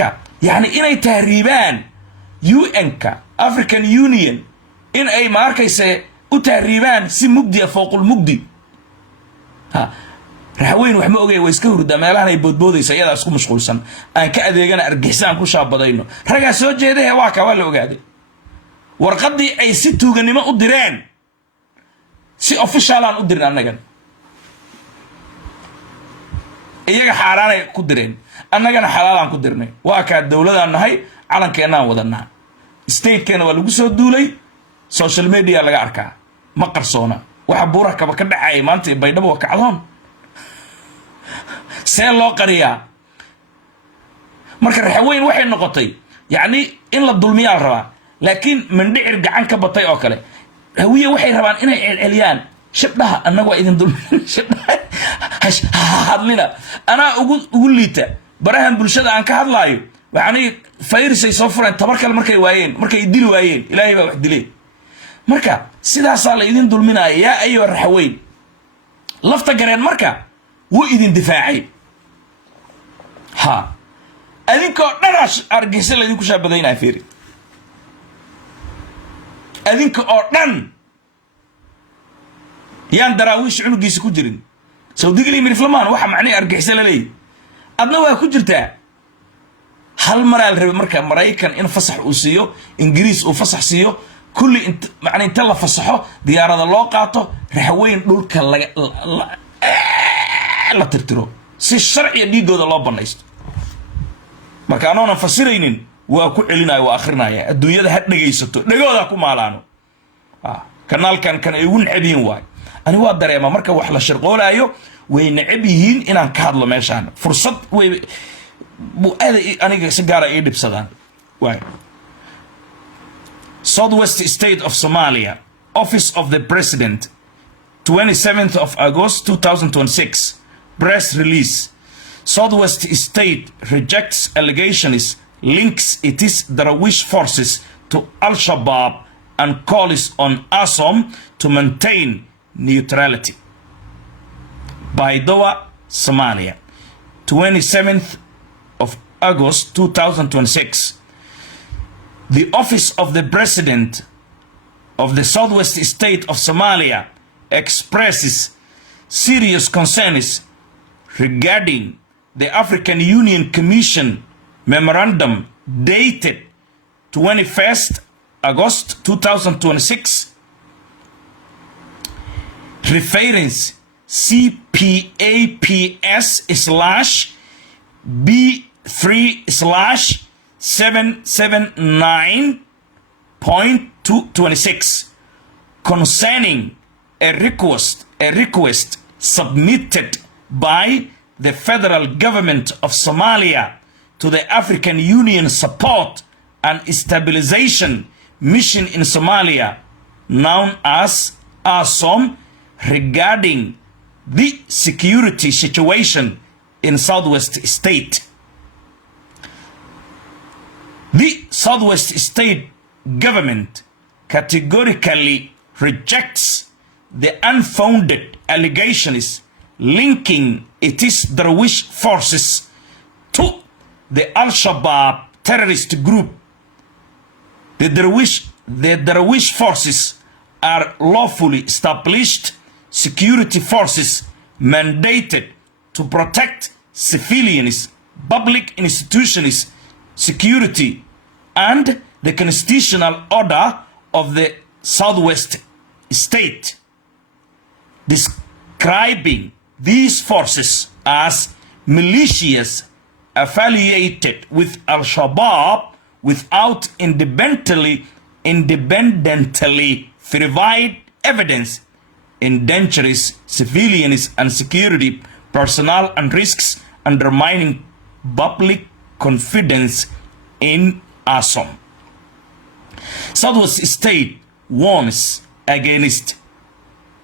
marka yani inay tahriibaan UN-ka African Union in ay ma arkayse u tahriibaan si mugdi fooqul mugdi ha raxweyn wax ma ogay way iska hurda meelahan ay boodboodaysa iyada isku mashquulsan aan ka adeegana argixisaan ku shaabadayno raga soo jeeday waa ka wala ogaaday warqadii ay si tuuganimo u direen si official aan u dirin annagan iyaga xaaraan ay ku direen annagana xalaal aan ku dirnay waa ka dawladaan nahay calankeenaan wadanaa state-keena waa lagu soo duulay social media laga arkaa ma qarsoona waxa buura kaba ka dhacay maanta baydhabo waa kacdoon see loo qariyaa marka raxweyn waxay noqotay yani in la dulmiyaa rabaa laakiin mandhicir gacan ka batay oo kale hawiye waxay rabaan inay celceliyaan shabdhaha annagu waa idin dulmin hadlina anaa ugu liita barahan bulshada aan ka hadlaayo waxaanay fayrisay soo fureen tabar kale markay dili waayeen ilaahay baa wax dilay marka sidaasaa la idin dulminaya yaa ayo raxweyn lafta gareen marka wuu idin difaacay ha adinkoo dhanash argixisa la idinku shaabadaynaa fiiri adinka oo dhan yaan daraawiish cunugiisa ku jirin sawdigli miriflamaan waxa macnay argixisa la leeyahay adna waa ku jirtaa hal maral rabi marka Mareykan in fasax uu siiyo Ingiriis uu fasax siiyo kulli macnay inta la fasaxo diyaarada loo qaato raxweyn dhulka la tirtiro si sharci dhiigooda loo banaysto marka anoona fasiraynin waa ku celinayo waa akhrinaya adduunyada ha dhageysato dhagooda ku maalaano kanaalkan kan ay ugu nacbiin waay ani waa dareema marka wax la shirqoolayo way nacib yihiin inaan ka hadlo meeshaan fursad way aniga si gaar ah ii dhibsadaan waay Southwest State of Somalia Office of the President 27th of August 2026 press release Southwest State rejects allegations links its Darawish forces to Al-Shabaab and calls on ASOM to maintain neutrality. Baidoa, Somalia, 27th of August 2026. The Office of the President of the Southwest State of Somalia expresses serious concerns regarding the African Union Commission memorandum dated 21st August 2026 referring CPAPS/B3/779.226 concerning a request submitted by the federal government of Somalia to the African Union Support and Stabilization Mission in Somalia, known as ASOM, regarding the security situation in Southwest State. The Southwest State government categorically rejects the unfounded allegations linking its Darawish forces to the Al-Shabaab terrorist group. The Darawish forces are lawfully established security forces mandated to protect civilians, public institutions, security, and the constitutional order of the Southwest State, describing these forces as militias affiliated with Al-Shabaab without independently verified evidence, endangers civilians and security personnel and risks undermining public confidence in ASOM. Southwest State warns against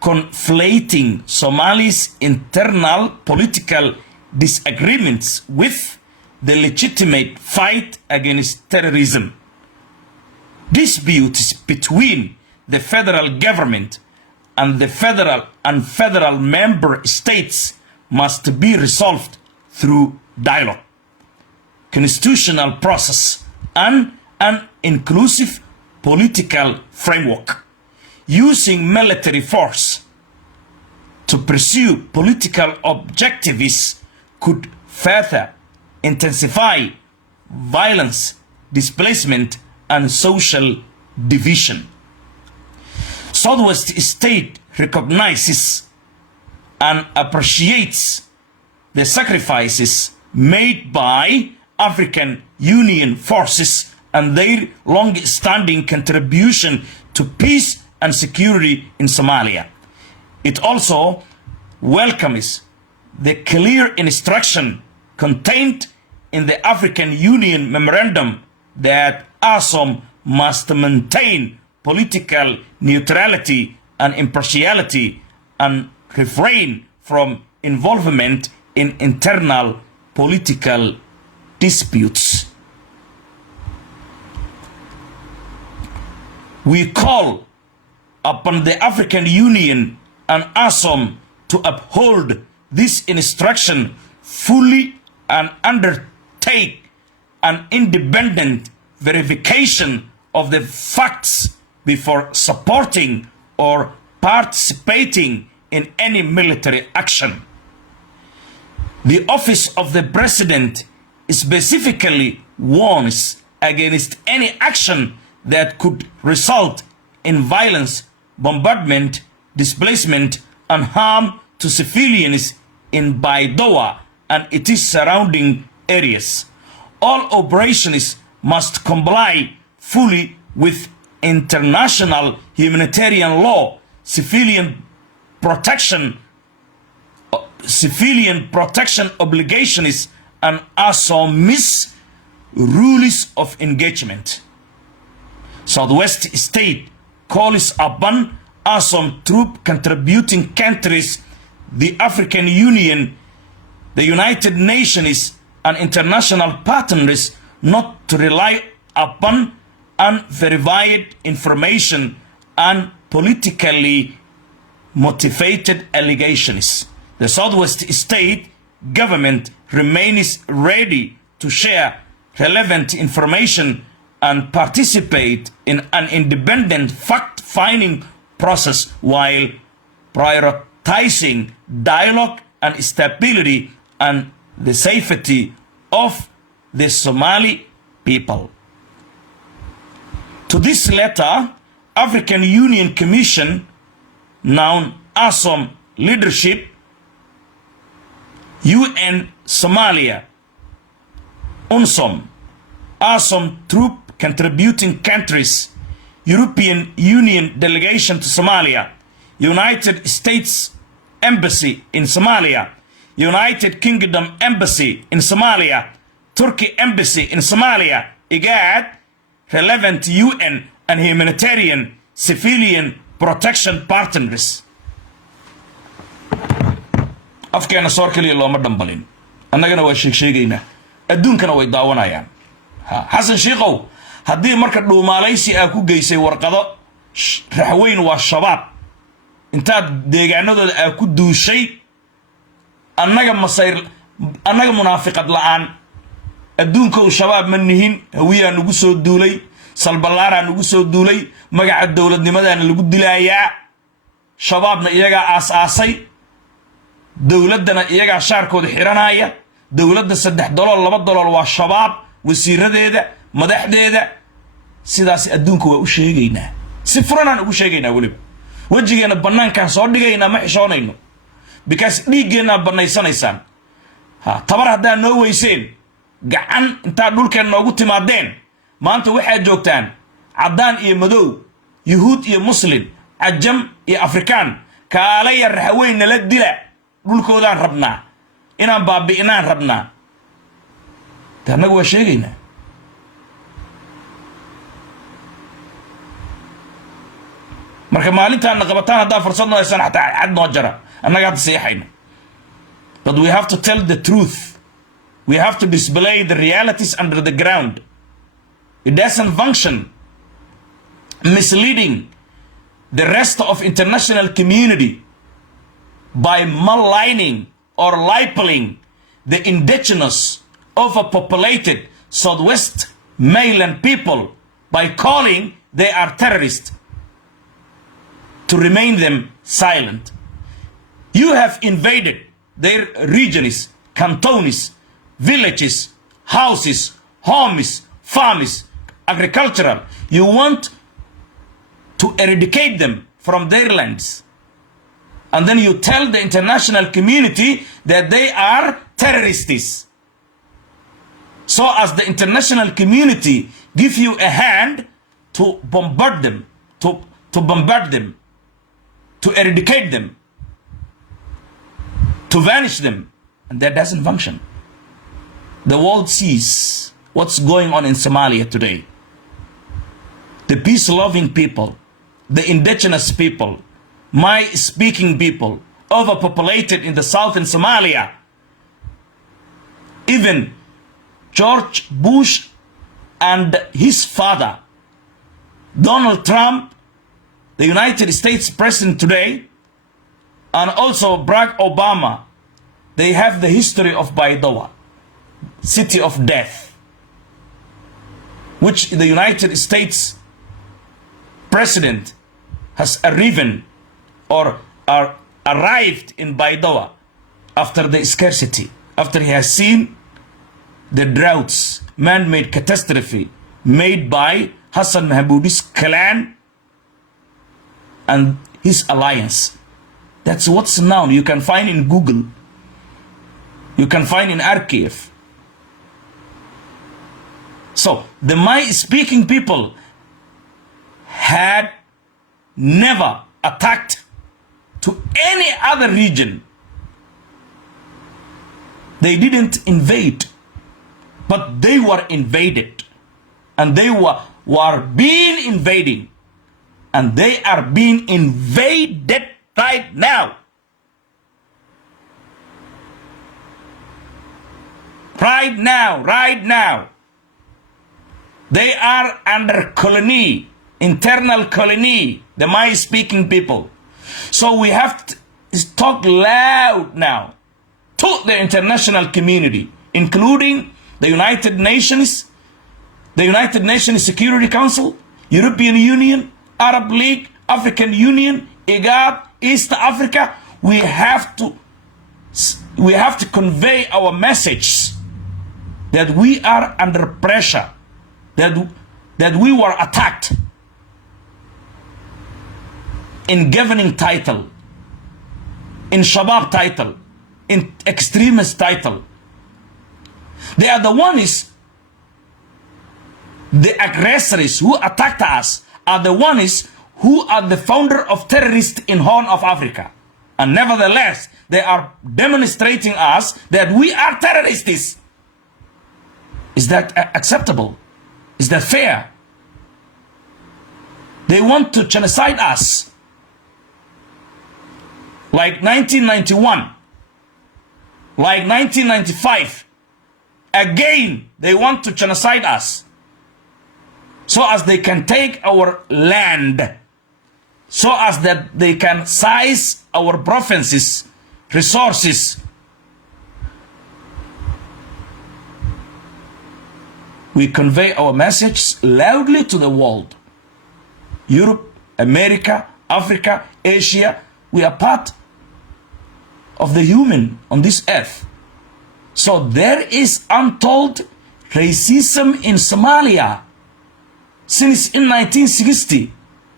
conflating Somali's internal political disagreements with the legitimate fight against terrorism. Disputes between the federal government and the federal member states must be resolved through dialogue. constitutional process and an inclusive political framework. Using military force to pursue political objectives could further intensify violence, displacement, and social division. Southwest State recognizes and appreciates the sacrifices made by African Union forces and their long-standing contribution to peace and security in Somalia. It also welcomes the clear instruction contained in the African Union Memorandum that ASOM must maintain political neutrality and impartiality and refrain from involvement in internal political disputes. We call upon the African Union and ASOM to uphold this instruction fully and undertake an independent verification of the facts before supporting or participating in any military action. The Office of the President specifically warns against any action that could result in violence, bombardment, displacement, and harm to civilians in Baidoa and its surrounding areas. All operations must comply fully with international humanitarian law, civilian protection obligations, and ASOM's rules of engagement. Southwest State calls upon ASOM troop contributing countries, the African Union, the United Nations, and international partners not to rely upon unverified information and politically motivated allegations. The Southwest State government remains ready to share relevant information and participate in an independent fact-finding process while prioritizing dialogue and stability and the safety of the Somali people. To this letter, African Union Commission, now ASOM leadership, UN Somalia, UNSOM, ASOM troop contributing countries, European Union delegation to Somalia, United States Embassy in Somalia, United Kingdom Embassy in Somalia, Turkey Embassy in Somalia, IGAD, relevant UN and humanitarian civilian protection partners. afkeena soor kaliya looma dhambalin annagana waa sheegaynaa adduunkana way daawanayaan xasan shiiqow haddii marka dhuumaalaysi aa ku geysay warqado raxweyn waa shabaab intaad deegaanadooda aa ku duushay annaga munaafiqad la'aan adduunkow shabaab ma nihin hawiyaa nugu soo duulay salbalaaraa nugu soo duulay magaca dowladnimadaana lagu dilaayaa shabaabna iyagaa aas-aasay dowladdana iyagaa shaarkooda xiranaya dowladda $3 $2 waa shabaab wasiiradeeda madaxdeeda sidaas adduunka waa u sheegaynaa si furanaan ugu sheegaynaa waliba wajigeena banaankaan soo dhigaynaa ma xishoonayno because dhiiggeena banaysanaysaan tabar haddaan noo weyseen gacan intaa dhulkeen noogu timaadeen maanta waxaad joogtaan caddaan iyo madow yuhuud iyo muslim cajam iyo afrikaan kaalaya raxweyn nala dila dhulkoodaan rabnaa inaan baabi'inaan rabnaa annagu waa sheegaynaa marka maalintaana qabataan haddaa fursad noo haysan xataa cad noo jara annaga hadda seexayno but we have to tell the truth. We have to display the realities under the ground. It doesn't function misleading the rest of international community by maligning or libeling the indigenous overpopulated Southwest mainland people by calling they are terrorists to remain them silent. You have invaded their regions, cantons, villages, houses, homes, farms, agricultural. You want to eradicate them from their lands. And then you tell the international community that they are terrorists. So as the international community give you a hand to bombard them, to bombard them, to eradicate them, to vanish them, and that doesn't function. The world sees what's going on in Somalia today. The peace-loving people, the indigenous people, my speaking people, overpopulated in the southern Somalia. Even George Bush and his father, Donald Trump, the United States president today, and also Barack Obama, they have the history of Baidoa, city of death, which the United States president has arrived in Baidoa after the scarcity, after he has seen the droughts, man-made catastrophe made by Hassan Mahmoud's clan and his alliance. That's what's known. You can find in Google. You can find in archive. So the my speaking people had never attacked to any other region. They didn't invade, but they were invaded, and they were being invaded, and they are being invaded right now. Right now. They are under colony, internal colony, the my speaking people. So we have to talk loud now to the international community, including the United Nations, the United Nations Security Council, European Union, Arab League, African Union, IGAD, East Africa. We have to convey our message that we are under pressure, that we were attacked in governing title, in Shabab title, in extremist title. They are the ones, the aggressors who attacked us are the ones who are the founder of terrorists in Horn of Africa. And nevertheless, they are demonstrating us that we are terrorists. Is that acceptable? Is that fair? They want to genocide us. Like 1991, like 1995, again, they want to genocide us. So as they can take our land, so as that they can seize our provinces, resources. We convey our message loudly to the world. Europe, America, Africa, Asia, we are part of the human on this earth. So there is untold racism in Somalia. Since in 1960,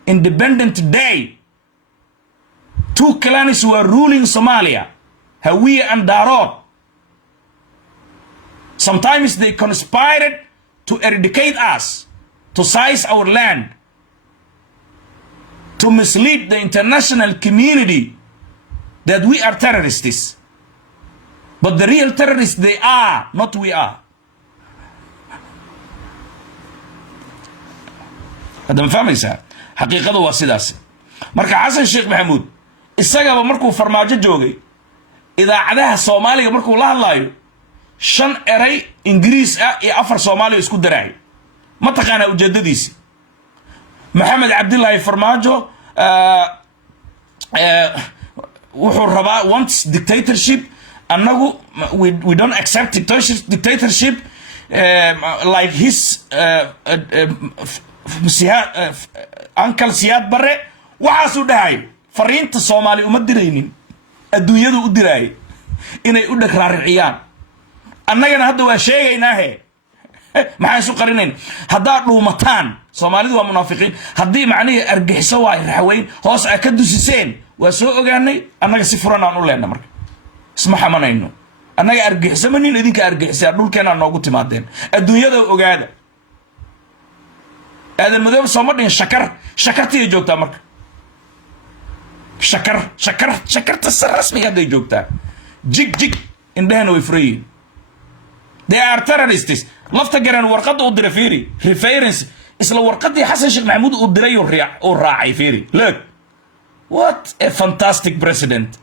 independent day, two clans were ruling Somalia, Hawiye and Darod. Sometimes they conspired to eradicate us, to seize our land, to mislead the international community that we are terrorists. But the real terrorists, they are, not we are. هذا ما فهميسا حقيقة واسداس مركا حسن الشيخ محمود السجابة مركو فرماجة جوجي إذا عدها الصومالي مركو الله شن إري إنجليز أفر صومالي يسكت دراعي ما تقانا وجدديسي محمد عبد الله فرماجو وحور wants dictatorship أنه we don't accept dictatorship like his uncle Siyaad Barre waxaasuu dhahay fariinta Soomaali uma diraynin adduunyadu u diray inay u dhagraariciyaan annagana hadda waa sheegaynaahe maxay isu qarinayn haddaa dhuumataan Soomaalidu waa munaafiqiin haddii macnihii argixiso waa raxweyn hoos ay ka dusiseen waa soo ogaanay annaga si furan aan u leenna marka isma xamanayno annaga argixiso manin idinka argixisa dhulkeena noogu timaadeen adduunyada ogaada aadan madoob Soomaaliya shakartii joogtaa marka shakarta rasmi ah joogtaa jig indhahana way free they are terrorists lafta garan warqad u diray fiiri reference isla warqadii Xasan Sheekh Maxamuud u diray oo raacay fiiri look what a fantastic president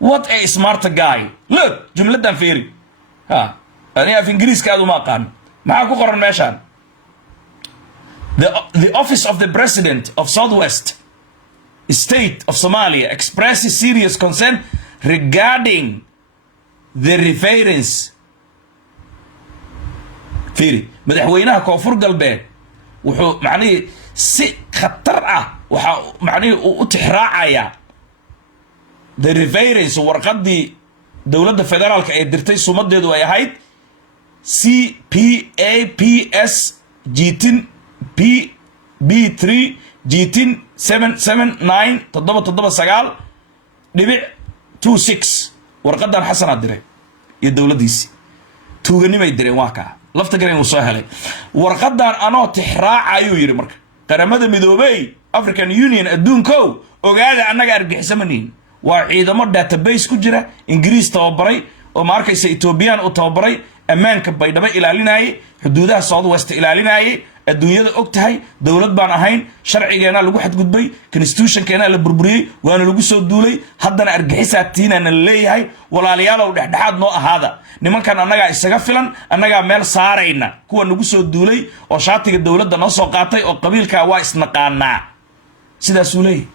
what a smart guy look jumladan fiiri ha ani af ingiriiska aad uma aqaan maxaa ku qoran meeshaan the office of the president of Southwest State of Somalia expresses serious concern regarding the reference fiiri madaxweynaha koonfur galbeed wuxuu macnihii si khatar ah waxa macnihii u tixraacaya the reference warqadii dowladda federaalka ay dirtay sumadeedu ay ahayd CPAPS G10 B3 G10 779 26 warqadan Xasan diray iyo dowladiisi tuuganimay direen waa ka lafta garan uu soo helay warqadan anoo tixraacayo yiri marka qaramada midoobay African Union adduunko ogaada annaga argixisamanin waa ciidamo database ku jira Ingiriis tababaray oo markaysa Ethiopian u tababaray ammaanka baydhabo ilaalinayay xuduudaha Southwest ilaalinayay adduunyada og tahay dawlad baan ahayn sharcigeena lagu xadgudbay constitutionkeena la burburiyay waana lagu soo duulay haddana argixisaatina leeyahay walaalayaal dhexdhexaad noo ahaada nimankan annaga isaga filan annaga meel saarayna kuwa nagu soo duulay oo shaatiga dawladda noo soo qaatay oo qabiilka waa isnaqaanaa sidaas uu leeyahay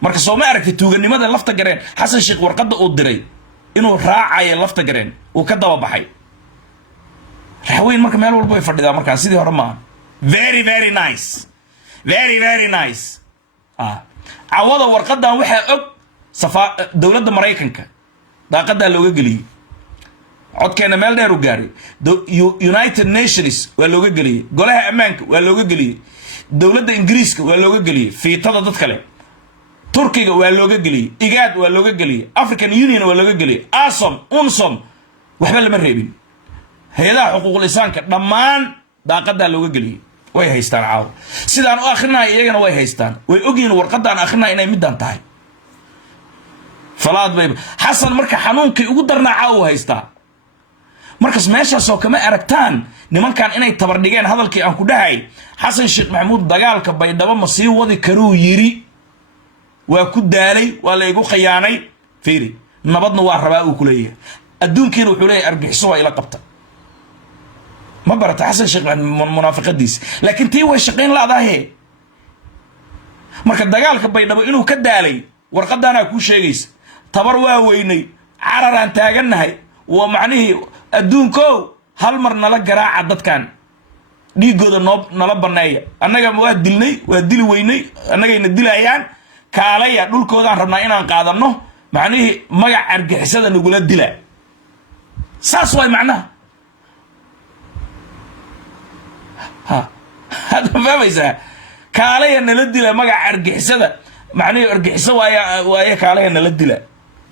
marka soo ma aragtay tuuganimada lafta gareen Xasan Sheekh warqada uu diray inuu raacayo lafta gareen uu ka daba baxay raxweyn marka meel walba ay fadhidaa markaan sidii hore ma very nice awada warqadan waxa og dawladda Mareykanka daaqada looga galiyay codkeena meel dheer u gaaray United Nations waa looga galiyay golaha ammaanka waa looga galiyay dawladda Ingiriiska waa looga galiyay fiitada dad kale Turkiga waa looga galiyay IGAD waa looga galiyay African Union waa looga galiyay UNSOM waxba lama reebin hay'adaha xuquuqul insaanka dhammaan daaqada looga galiyay way haystaan caaw sidaan u akhrinaay iyagana way haystaan way ogyiin warqadan akhrinaay inay midaan tahay falaad bay Xasan marka xanuunkii ugu darnaa caaw haystaa markaas meeshaas oo kama aragtaan nimankan inay tabar dhigeen hadalkii aan ku dhahay Xasan Sheekh Maxamuud dagaalka baydhabo ma sii wadi karuu yiri waa ku daalay waa la igu khiyaanay fiiri nabadna waa rabaa uu ku leeyahay adduunkiina wuxuu leeyahay argixiso waa ila qabta ما برت حسن شيخ منافقة ديس لكن تي وشقين لا ذاهي مركز دجالك بينما إنه كدالي ورقد أنا كل شيء تبروا ويني عرر أن تاجنا هاي ومعنيه الدون كو هالمر نلا جراء عدد كان دي جود النوب نلا بناية أنا جم واحد دلني ودل ويني أنا جاي ندل أيان كاليا دول كودان ربنا إنا قادرنا معنيه ما يعرق حسدا نقول الدلا ساسوي معناه هذا ما بيسا كاليا نلدلا مجا أرجحسدا معناه أرجحسدا ويا كاليا نلدلا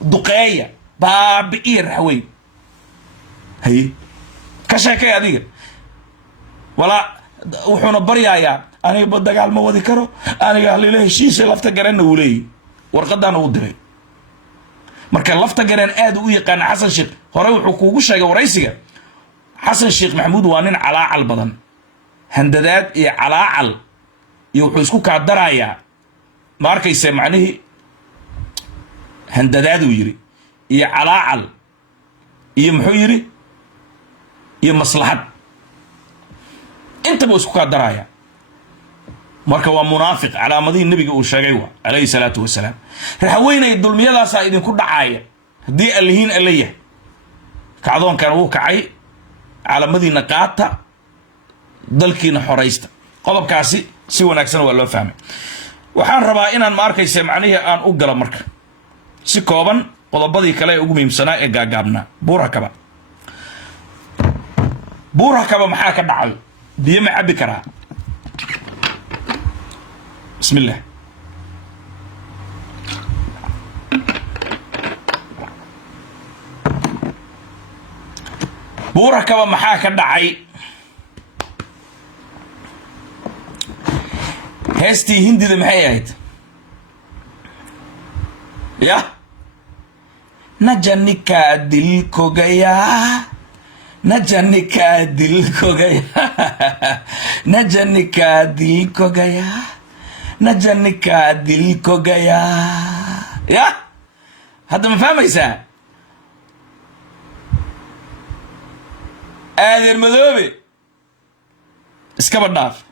دقية بابئير حوي هي كشاكي هذيك ولا وحنا بريايا أنا بدك على المواد كرو أنا قال لي شيء لفت جرين ولي ورقد أنا ودري مركل لفت جرين آد ويقان حسن شيخ هراو حقوق الشيء ورئيسه حسن شيخ محمود وانين على البدن هندادات iyo calaacal iyo wuxuu isku ka daraya markayse macnaheedu handadaad uu yiri iyo calaacal iyo muxuu yiri iyo maslaxad inta buu isku ka daraya marka waa munaafiq calaamadii nabiga uu sheegay waa alayhi salaatu wasalaam raxweynay dulmiyadaas ay idinku dhacaya hadii allahiin allayah kacdoonkan uu kacay calaamadiina qaata dalkiina xoreysta qodobkaasi si wanaagsan waa loo fahmay waxaan rabaa inaan ma arkaysa macnaheedu aan u galo marka si kooban qodobadii kale ee ugu muhiimsanaa ee gaagaabna buurakaba maxaa ka dhacay biyo ma cabi karaa bismillah buurakaba maxaa ka dhacay heestii hindida maxay ahayd ya najanika dilko gaya najanika dilko gaya najanika dilko gaya najanika dilko gaya ya hadda ma fahmaysaa aadan madoobe iskaba dhaaf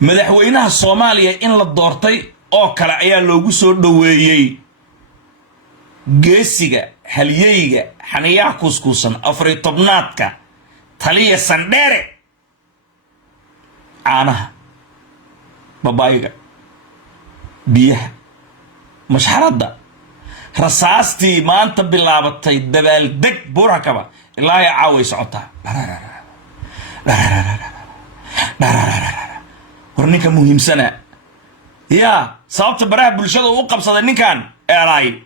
madaxweynaha Soomaaliya in la doortay oo kale ayaa loogu soo dhaweeyay geesiga halyeyga xaniyaa kuskuusan afar tobnaadka taliya Sandheere caanaha babayga biyaha mashxarada rasaastii maanta bilaabatay dabaaldeg buurakaba ilaa ay caaway socotaa war ninka muhiimsana ya sababta baraha bulshada uu qabsaday ninkan eelay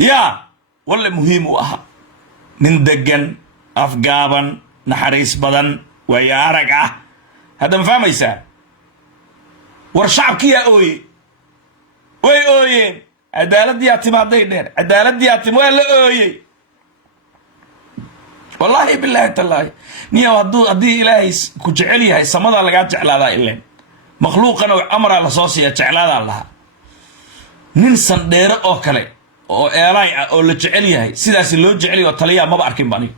ya wala muhiim u aha nin degan afgaaban naxariis badan way arag ah hada ma fahmaysaa war shacabkiya way ooyeen cadaaladii atimaaday dheer cadaaladii atim waa la ooyay والله بالله تالله نيا ودي إلهي كجعلي هاي سمدا لقى جعل هذا إلا مخلوق أنا أمر على صوصية جعل هذا الله ننسى دير أوكله أو إيراي أو لجعلي هاي سيدا سلو جعلي وطليا ما بعرفين باني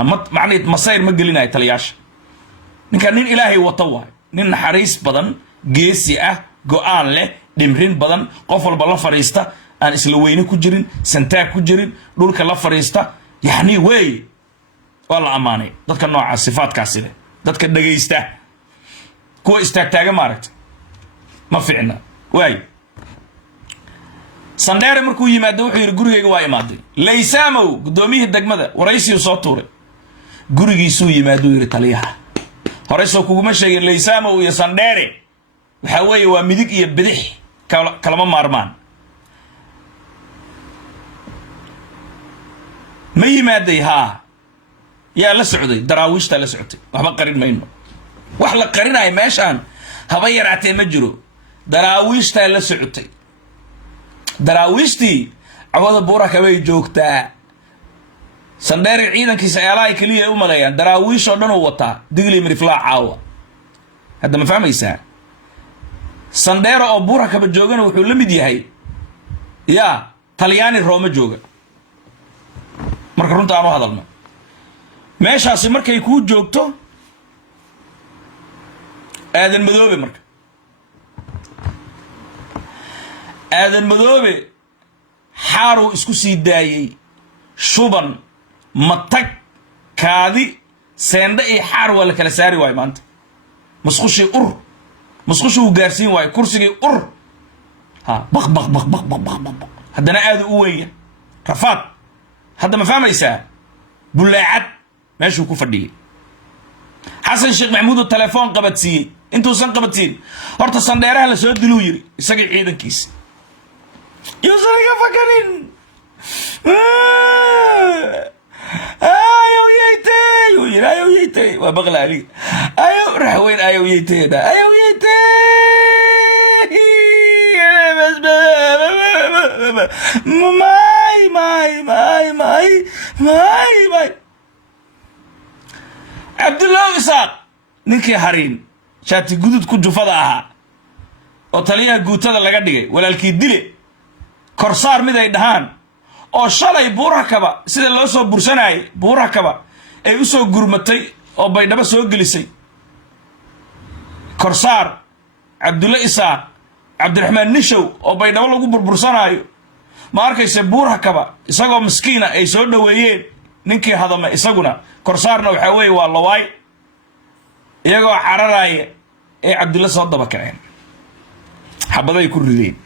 أما معني مصير مقلنا يتلياش نكان نين إلهي وطوع نين حريص بدن جيسي قوان له دمرين بدن قفل بلا فريستا أن إسلويني كجرين سنتا كجرين دولك الله فريستا يعني وي والله أماني دتك النوع الصفات كاسده دتك الدقيسته كو استاجتاجه مارت ما فينا وي سندير مركو يمادو وحير غوريغا وا يمادي ليسامو قدوميه دغمده ورئيسي سو توره غوريغيسو يمادو يري تليها هوريسو كوغما شيغين ليسامو يا سندير waxa weeye waa midig iyo bidix kalama maarmaan ما يمادي ها يا لا سعودي دراويش تا لا سعودي وحبا قرين ما إنه وحلا قرين هاي ماشان هباير عتي مجرو دراويش تا لا سعودي دراويشتي عوض بورا كوي جوكتا سندير عيدا كي سيالاي كليه يوم ملايان دراويش ودنو وطا دقلي مرفلاع عاوة هذا ما فهم يسا سندير او بورا كبا جوغان وحو لمدي هاي يا طلياني روما جوغا marka runta aanu hadalno meeshaasi markay ku joogto aadan madoobe xaaru isku sii daayay shuban matag kaadi seenda ee xaar wala kala saari waay maanta masqushi uu gaarsiin waay kursigii ha baq hadana aad u weeya rafaad هذا ما فهم يسا بلاعت ماشي كفردي حسن شيخ محمود التليفون قبتسي انتو سن قبتين هرت سنديرها لا سو دلو يري اسغي عيدنكيس يوسرك فكرين ايو ييتي ايو ييتي وبغلى علي ايو راح وين ايو ييتي ده ايو ييتي ماي عبد الله إسحاق نكي هارين شاتي جدود كجفضاها وطليها جوتة لقى دقي ولا الكيدلي كرسار مدى يدهان أو شالي بوركبا سيد الله سو برسناي بوركبا أي سو جرمتي أو بينما سو جلسي كرسار عبد الله إسحاق عبد الرحمن نشو أو بينما لو برسناي ما أركي سبورها كبا إسقى مسكينة أي سود ويين ninkii hadama isaguna korsaarna waxaa weeye waa lawaay iyagoo cararaaya ee cabdulla soo daba kaceen xabaday ku rideen